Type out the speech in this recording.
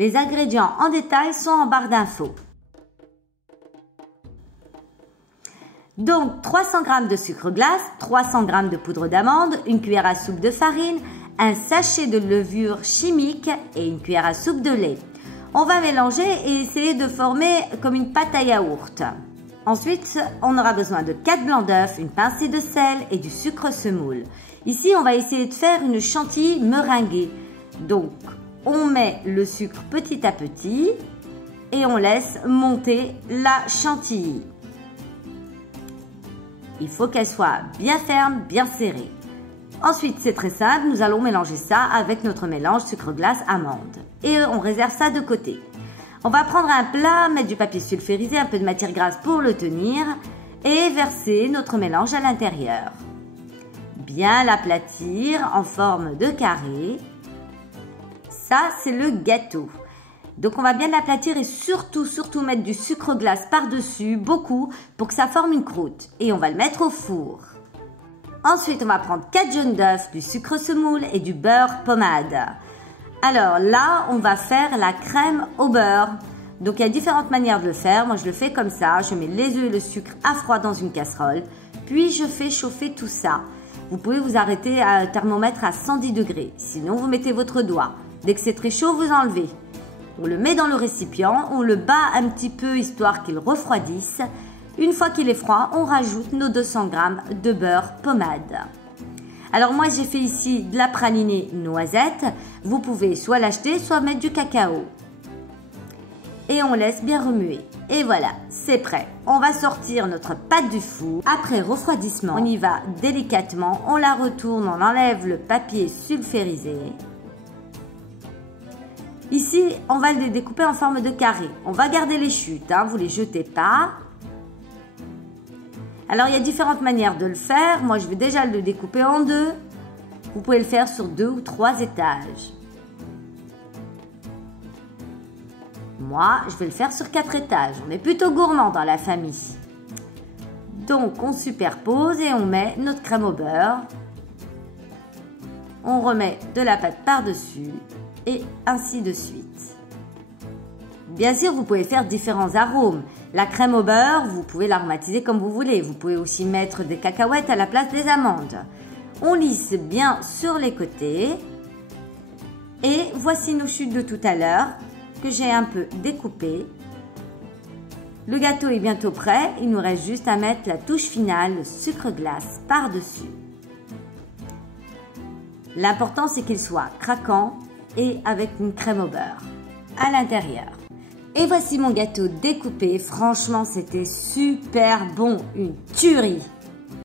Les ingrédients en détail sont en barre d'infos. Donc 300 g de sucre glace, 300 g de poudre d'amande, une cuillère à soupe de farine, un sachet de levure chimique et une cuillère à soupe de lait. On va mélanger et essayer de former comme une pâte à yaourt. Ensuite, on aura besoin de 4 blancs d'œufs, une pincée de sel et du sucre semoule. Ici, on va essayer de faire une chantilly meringuée. Donc, on met le sucre petit à petit et on laisse monter la chantilly. Il faut qu'elle soit bien ferme, bien serrée. Ensuite, c'est très simple, nous allons mélanger ça avec notre mélange sucre glace amande. Et on réserve ça de côté. On va prendre un plat, mettre du papier sulfurisé, un peu de matière grasse pour le tenir et verser notre mélange à l'intérieur. Bien l'aplatir en forme de carré. Ça, c'est le gâteau. Donc, on va bien l'aplatir et surtout mettre du sucre glace par-dessus, beaucoup, pour que ça forme une croûte. Et on va le mettre au four. Ensuite, on va prendre 4 jaunes d'œufs, du sucre semoule et du beurre pommade. Alors là, on va faire la crème au beurre. Donc, il y a différentes manières de le faire. Moi, je le fais comme ça. Je mets les œufs et le sucre à froid dans une casserole. Puis, je fais chauffer tout ça. Vous pouvez vous arrêter à un thermomètre à 110 degrés. Sinon, vous mettez votre doigt. Dès que c'est très chaud, vous enlevez. On le met dans le récipient. On le bat un petit peu histoire qu'il refroidisse. Une fois qu'il est froid, on rajoute nos 200 g de beurre pommade. Alors moi, j'ai fait ici de la pralinée noisette. Vous pouvez soit l'acheter, soit mettre du cacao. Et on laisse bien remuer. Et voilà, c'est prêt. On va sortir notre pâte du four. Après refroidissement, on y va délicatement. On la retourne, on enlève le papier sulfurisé. Ici, on va le découper en forme de carré. On va garder les chutes, hein, vous ne les jetez pas. Alors, il y a différentes manières de le faire. Moi, je vais déjà le découper en deux. Vous pouvez le faire sur 2 ou 3 étages. Moi, je vais le faire sur 4 étages. On est plutôt gourmand dans la famille. Donc, on superpose et on met notre crème au beurre. On remet de la pâte par-dessus et ainsi de suite. Bien sûr, vous pouvez faire différents arômes. La crème au beurre, vous pouvez l'aromatiser comme vous voulez. Vous pouvez aussi mettre des cacahuètes à la place des amandes. On lisse bien sur les côtés. Et voici nos chutes de tout à l'heure que j'ai un peu découpées. Le gâteau est bientôt prêt. Il nous reste juste à mettre la touche finale, le sucre glace par-dessus. L'important, c'est qu'il soit craquant et avec une crème au beurre à l'intérieur. Et voici mon gâteau découpé. Franchement, c'était super bon, une tuerie.